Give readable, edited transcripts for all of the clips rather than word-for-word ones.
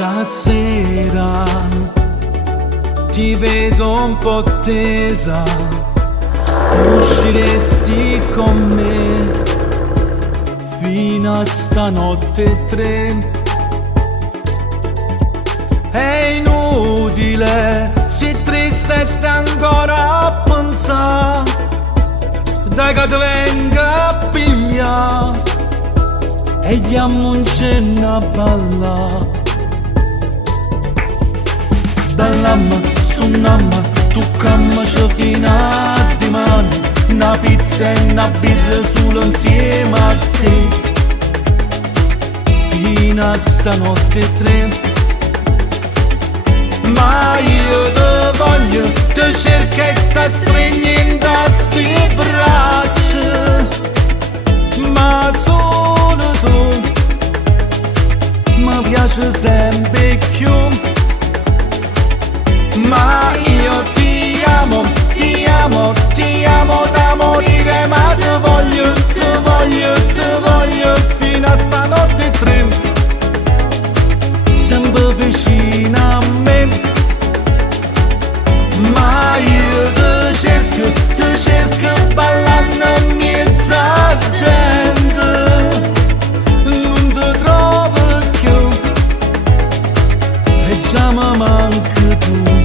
Stasera ti vedo un po' tesa, usciresti con me fino a stanotte 3. È inutile, si triste sta ancora a pensare, dai che ti venga a pigliare e diamo un cenno a ballare. Ballamma, sunnamma, tuccammaci fino a dimani, una pizza e una birra solo insieme a te, fino a stanotte 3. Ma io ti voglio, ti cerco e ti stringo in sti braccia, ma solo tu mi piace sempre più. Ma io ti amo, ti amo, ti amo da morire, ma ti voglio, ti voglio, ti voglio fino a stanotte 3. Sempre vicino a me, ma io ti cerco ballando in mezzo a gente, non ti trovo più e già mi manchi tu.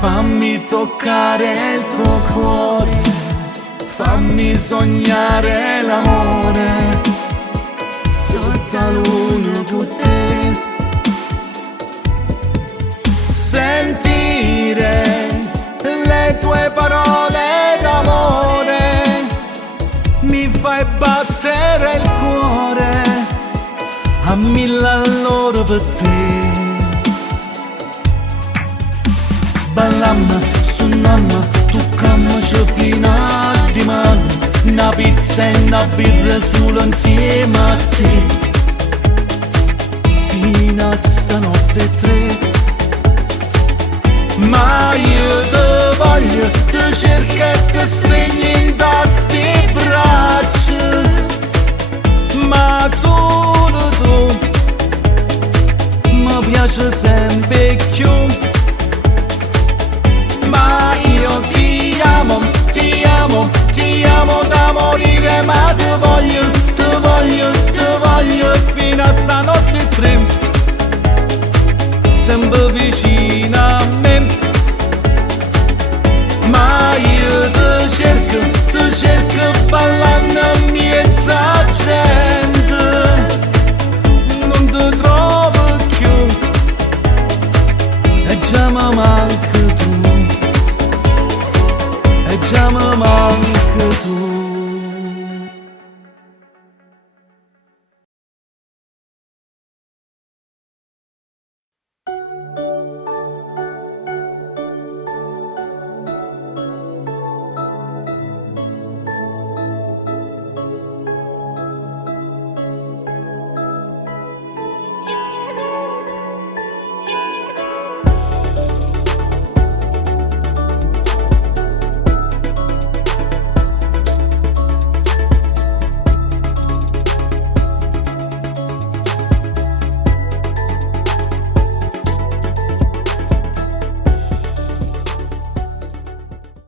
Fammi toccare il tuo cuore, fammi sognare l'amore sotto la luna con te. Sentire le tue parole d'amore mi fai battere il cuore a 1000 all'ora per te. Ballamma, sunnamma, tuccammaci fino a dimani, una pizza e una birra solo insieme a te, fino a stanotte 3. Ma io ti voglio, ti cerco e ti stringo in sti braccia, ma solo tu mi piace sempre più. Ma io ti amo, ti amo, ti amo da morire, ma ti voglio, ti voglio, ti voglio fino a stanotte 3. Sempre vicino a me, ma io ti cerco ballando in mezzo a gente, non ti trovo più e già mi manchi tu. Già mi